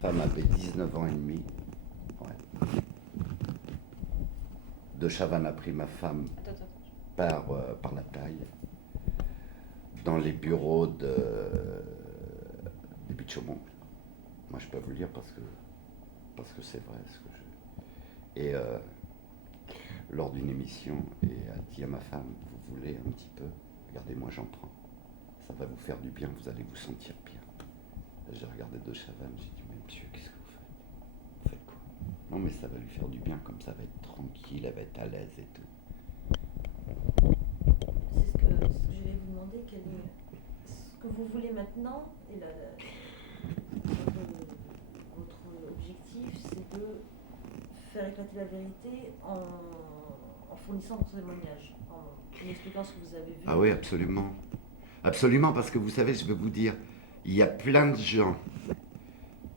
femme avait 19 ans et demi. Ouais. De Chavannes a pris ma femme par la taille dans les bureaux des Bichomont. Moi, je peux vous le dire parce que c'est vrai ce que je. Et lors d'une émission, et a dit à ma femme, vous voulez un petit peu? Regardez, moi j'en prends. Ça va vous faire du bien, vous allez vous sentir bien. J'ai regardé de Chavannes, j'ai dit, mais monsieur, qu'est-ce que vous faites? Vous faites quoi? Non, mais ça va lui faire du bien, comme ça va être tranquille, elle va être à l'aise et tout. C'est ce que je vais vous demander, quel est ce que vous voulez maintenant, et votre objectif, c'est de faire éclater la vérité en fournissant votre témoignage, en expliquant ce que vous avez vu. Ah oui, absolument. Absolument, parce que vous savez, je vais vous dire, il y a plein de gens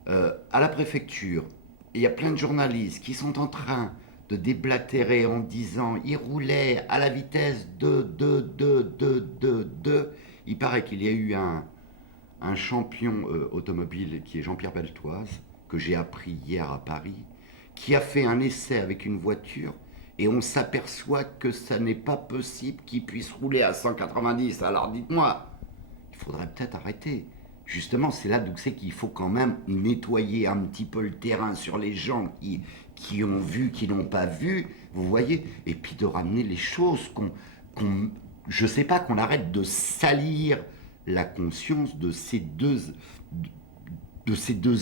à la préfecture, il y a plein de journalistes qui sont en train de déblatérer en disant il roulait à la vitesse de. Il paraît qu'il y a eu un champion automobile qui est Jean-Pierre Beltoise, que j'ai appris hier à Paris, qui a fait un essai avec une voiture et on s'aperçoit que ça n'est pas possible qu'il puisse rouler à 190. Alors dites-moi, il faudrait peut-être arrêter. Justement, c'est là d'où c'est qu'il faut quand même nettoyer un petit peu le terrain sur les gens qui ont vu, qui n'ont pas vu, vous voyez, et puis de ramener les choses je sais pas, qu'on arrête de salir la conscience de ces deux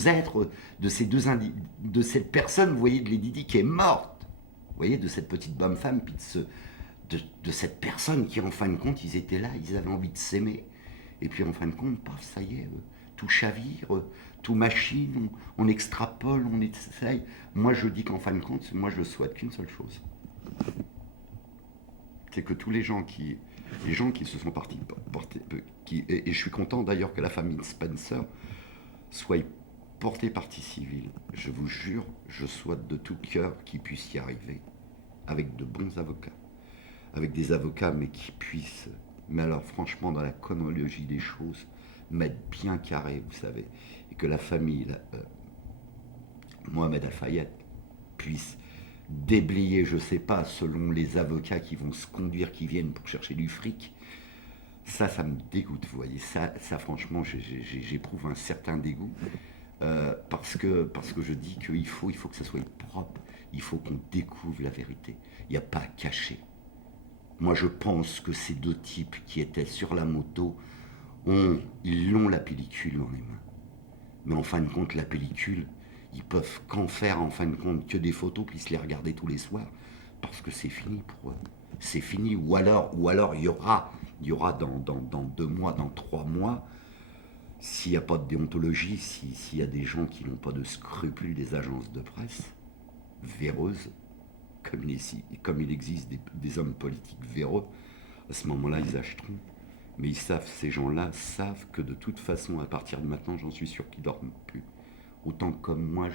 êtres, de cette personne, vous voyez, de Lady Di qui est morte, vous voyez, de cette petite bonne femme, puis de cette personne qui, en fin de compte, ils étaient là, ils avaient envie de s'aimer, et puis en fin de compte, paf, ça y est, tout chavire, tout machine, on extrapole, on essaye. Moi, je dis qu'en fin de compte, moi, je souhaite qu'une seule chose. C'est que tous les gens qui se sont partis, et je suis content d'ailleurs que la famille Spencer soit portée partie civile. Je vous jure, je souhaite de tout cœur qu'ils puissent y arriver, avec de bons avocats, avec des avocats mais qui puissent, mais alors franchement dans la chronologie des choses, mettre bien carré, vous savez, et que la famille Mohamed Al-Fayed puisse déblayer, je sais pas, selon les avocats qui vont se conduire, qui viennent pour chercher du fric. Ça me dégoûte, vous voyez. Ça franchement, j'éprouve un certain dégoût parce que je dis qu'il faut que ça soit propre. Il faut qu'on découvre la vérité. Il n'y a pas à cacher. Moi, je pense que ces deux types qui étaient sur la moto, ils ont la pellicule dans les mains. Mais en fin de compte, la pellicule, ils peuvent qu'en faire en fin de compte que des photos, puis se les regarder tous les soirs, parce que c'est fini pour eux. C'est fini. Ou alors il y aura dans 2 mois, dans 3 mois, s'il n'y a pas de déontologie, s'il y a des gens qui n'ont pas de scrupules, des agences de presse véreuses, comme il existe des hommes politiques véreux, à ce moment-là, ils achèteront. Mais ces gens-là savent que de toute façon, à partir de maintenant, j'en suis sûr qu'ils ne dorment plus. Autant comme moi,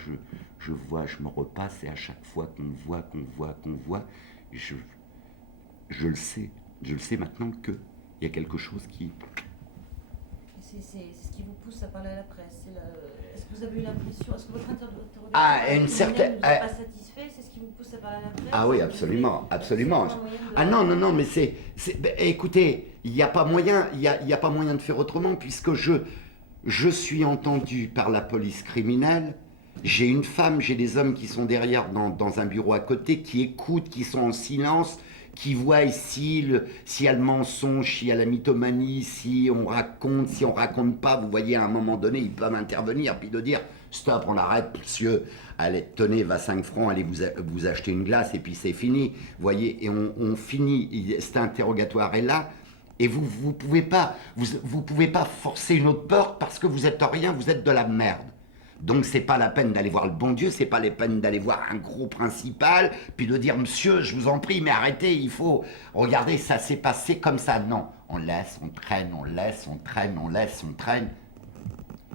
je vois, je me repasse, et à chaque fois qu'on voit, je le sais maintenant qu'il y a quelque chose qui. C'est ce qui vous pousse à parler à la presse. Est-ce que vous avez eu l'impression, est-ce que votre interrogatoire Une certaine. ne vous a pas satisfait? C'est ce qui vous pousse à parler à la presse? Ah oui, absolument, absolument. Ah De... non, mais écoutez, il n'y a pas moyen, il y a pas moyen de faire autrement, puisque je suis entendu par la police criminelle. J'ai une femme, j'ai des hommes qui sont derrière dans un bureau à côté, qui écoutent, qui sont en silence, qui voient si il y a le mensonge, s'il y a la mythomanie, si on raconte pas. Vous voyez, à un moment donné, ils peuvent intervenir, puis de dire stop, on arrête, monsieur, allez, tenez, va 5 francs, allez vous acheter une glace, et puis c'est fini. Vous voyez, et on finit, cet interrogatoire est là. Et vous pouvez pas forcer une autre porte parce que vous êtes rien, vous êtes de la merde. Donc c'est pas la peine d'aller voir le bon Dieu, c'est pas la peine d'aller voir un gros principal, puis de dire monsieur, je vous en prie, mais arrêtez, il faut. Regardez, ça s'est passé comme ça. Non, on laisse, on traîne, on laisse, on traîne, on laisse, on traîne.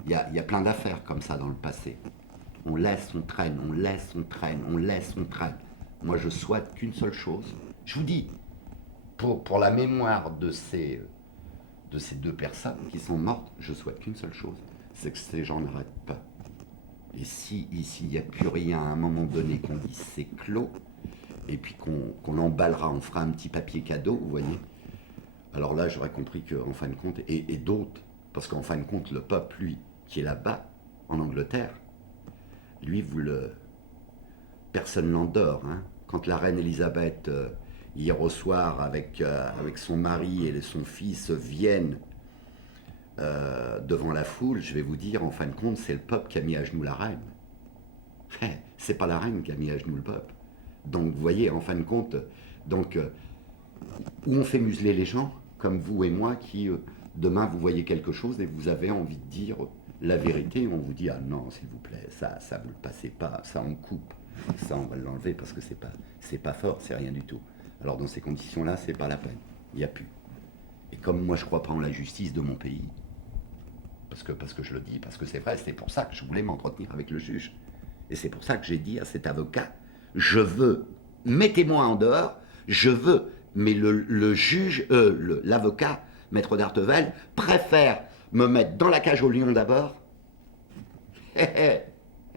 Il y a plein d'affaires comme ça dans le passé. On laisse, on traîne, on laisse, on traîne, on laisse, on traîne. Moi je souhaite qu'une seule chose. Je vous dis, pour la mémoire de ces deux personnes qui sont mortes, je souhaite qu'une seule chose, c'est que ces gens n'arrêtent pas. Et si ici il n'y a plus rien à un moment donné qu'on dit c'est clos, et puis qu'on l'emballera, on fera un petit papier cadeau, vous voyez. Alors là, j'aurais compris qu'en fin de compte, et d'autres, parce qu'en fin de compte, le peuple, lui, qui est là-bas, en Angleterre, lui, personne n'endort. Hein. Quand la reine Elisabeth, hier au soir, avec son mari et son fils, viennent devant la foule, je vais vous dire, en fin de compte, c'est le peuple qui a mis à genoux la reine. C'est pas la reine qui a mis à genoux le peuple. Donc, vous voyez, en fin de compte, donc, où on fait museler les gens, comme vous et moi, qui, demain, vous voyez quelque chose et vous avez envie de dire la vérité, on vous dit, ah non, s'il vous plaît, ça vous le passez pas, ça on coupe, ça on va l'enlever parce que c'est pas fort, c'est rien du tout. Alors, dans ces conditions-là, c'est pas la peine, il n'y a plus. Et comme moi, je crois pas en la justice de mon pays, parce que je le dis, parce que c'est vrai, c'est pour ça que je voulais m'entretenir avec le juge. Et c'est pour ça que j'ai dit à cet avocat, je veux, mettez-moi en dehors, je veux, mais le juge, l'avocat, maître d'Artevel, préfère me mettre dans la cage au lion d'abord. Et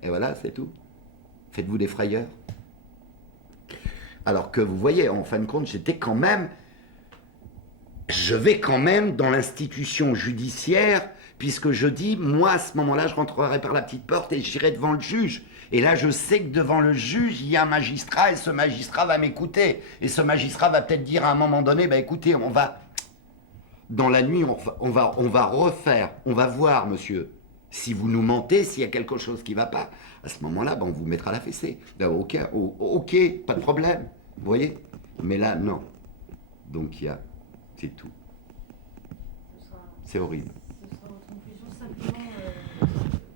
voilà, c'est tout. Faites-vous des frayeurs. Alors que vous voyez, en fin de compte, je vais quand même dans l'institution judiciaire, puisque je dis, moi, à ce moment-là, je rentrerai par la petite porte et j'irai devant le juge. Et là, je sais que devant le juge, il y a un magistrat, et ce magistrat va m'écouter. Et ce magistrat va peut-être dire à un moment donné, bah écoutez, dans la nuit, on va refaire, on va voir, monsieur, si vous nous mentez, s'il y a quelque chose qui ne va pas. À ce moment-là, bah, on vous mettra la fessée. Là, ok, pas de problème, vous voyez. Mais là, non. Donc, c'est tout. C'est horrible. Ce sera votre conclusion. Simplement,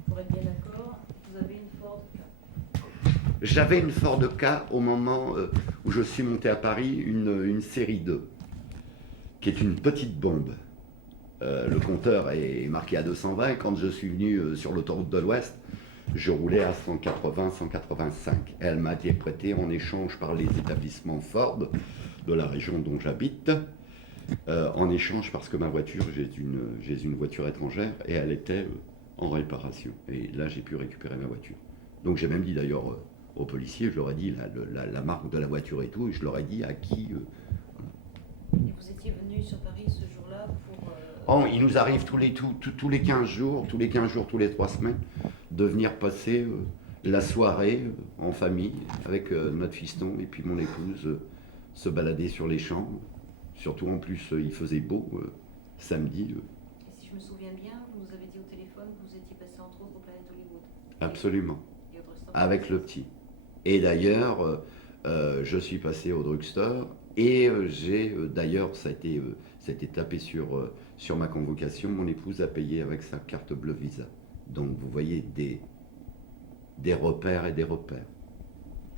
pour être bien d'accord, vous avez une Ford Ka. J'avais une Ford Ka au moment où je suis monté à Paris, une série 2, qui est une petite bombe. Le compteur est marqué à 220 et quand je suis venu sur l'autoroute de l'Ouest, je roulais à 180, 185. Elle m'a été prêtée en échange par les établissements Ford de la région dont j'habite, en échange parce que ma voiture, j'ai une voiture étrangère et elle était en réparation. Et là, j'ai pu récupérer ma voiture. Donc j'ai même dit d'ailleurs aux policiers, je leur ai dit la marque de la voiture et tout, et je leur ai dit à qui... Et vous étiez venu sur Paris ce jour-là pour... Oh, il nous arrive tous les 15 jours, tous les 3 semaines, de venir passer la soirée en famille avec notre fiston et puis mon épouse, se balader sur les champs. Surtout en plus, il faisait beau samedi. Et si je me souviens bien, vous nous avez dit au téléphone que vous étiez passé entre autres au Planet Hollywood. Absolument. Et au restaurant. Avec le petit. Et d'ailleurs, je suis passé au drugstore et j'ai d'ailleurs, ça a été tapé sur ma convocation, mon épouse a payé avec sa carte bleue Visa. Donc vous voyez des repères et des repères.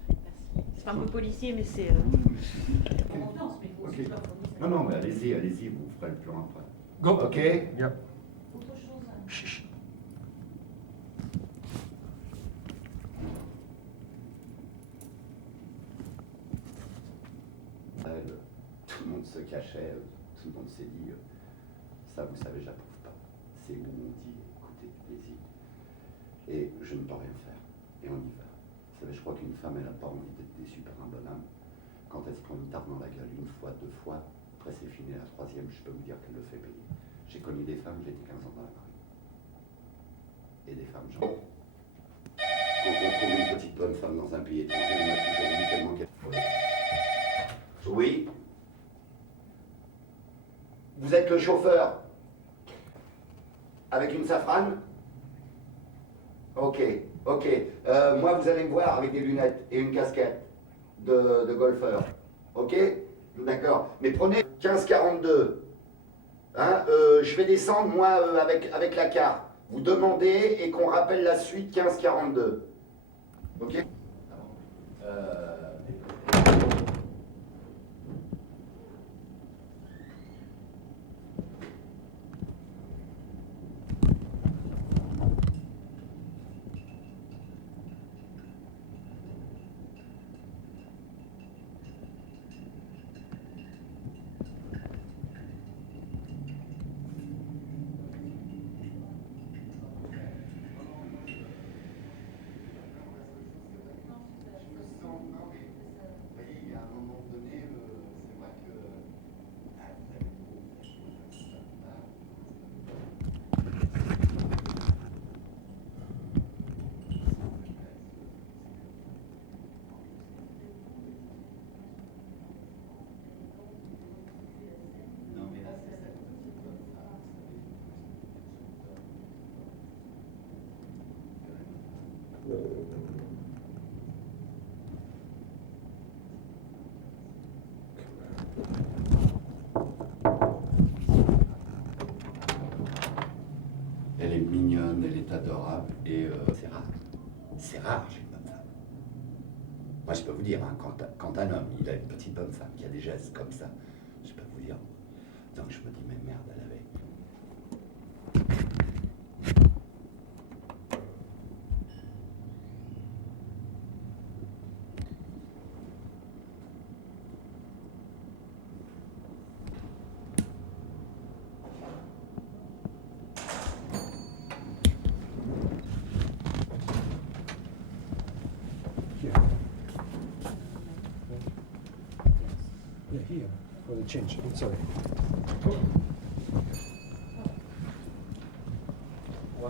Merci. C'est pas un peu policier, mais c'est... en confiance, mais il faut aussi Ok. leur fournir. Non, mais allez-y, vous ferez le plus après. Go. Ok. Yeah. Autre chose. Chut. Tout le monde se cachait, tout le monde s'est dit, ça vous savez, j'approuve pas. C'est où on dit, écoutez, allez-y. Et je ne peux rien faire. Et on y va. Vous savez, je crois qu'une femme, elle n'a pas envie d'être déçue par un bonhomme. Quand elle se prend une tarte dans la gueule une fois, deux fois, après c'est fini, la troisième, je peux vous dire qu'elle le fait payer. J'ai connu des femmes, j'étais 15 ans dans la rue. Et des femmes, genre. Quand on trouve une petite bonne femme dans un pays étranger, on a toujours dit tellement qu'elle est folle. Oui. Vous êtes le chauffeur avec une safrane? Ok. Moi, vous allez me voir avec des lunettes et une casquette de golfeur. Ok? D'accord. Mais prenez 1542. Hein, je vais descendre, moi, avec la carte. Vous demandez et qu'on rappelle la suite 1542. Ok? c'est rare chez une bonne femme. Moi, je peux vous dire, hein, quand un homme, il a une petite bonne femme qui a des gestes comme ça, je peux vous dire, donc je me dis, mais merde, elle avait... Here. Yeah, here, for the change. I'm sorry. Ouais,